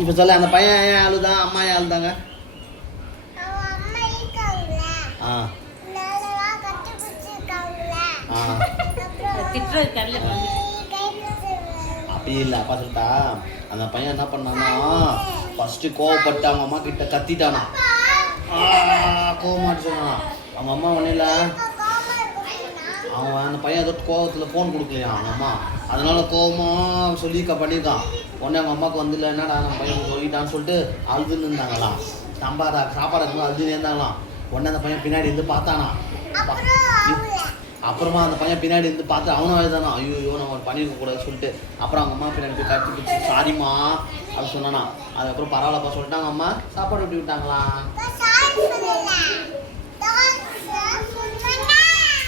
இப்போ சொல்ல அந்த பையன் ஏன் அழுதான், அம்மா ஏன் அழுதாங்க? அப்படி இல்லை, அப்பா சொல்லிட்டா அந்த பையன் என்ன பண்ணானா ஃபர்ஸ்ட் கோவப்பட்டு அவங்க அம்மா கிட்ட கத்திட்டானா, கோவமாட்டுச்சானா. அவங்க அம்மா ஒன்றும் அவன் அந்த பையன் ஏதோ கோவத்தில் ஃபோன் கொடுக்கலையா அவங்க அம்மா, அதனால கோவமாக சொல்லி பண்ணியிருக்கான். உடனே அவங்க அம்மாவுக்கு வந்து இல்லை என்னடா நம்ம பையன் சொல்லிட்டான்னு சொல்லிட்டு அழுதுன்னு இருந்தாங்களாம். சாப்பாடு இருக்கும்போது அழுதுன்னு இருந்தாங்களாம். உடனே அந்த பையன் பின்னாடி இருந்து பார்த்தானா. அப்புறமா அந்த பையன் பின்னாடி இருந்து பார்த்து அவனும் அழுதானா, ஐயோ நம்ம பண்ணியிருக்க கூடாதுன்னு சொல்லிட்டு. அப்புறம் அவங்க அம்மா பின்னாடி போய் கட்டி பிடிச்சி சாரிம்மா அப்படின்னு சொன்னானா. அதுக்கப்புறம் பரவாயில்லப்பா சொல்லிட்டாங்க. அம்மா சாப்பாடு விட்டு விட்டாங்களா?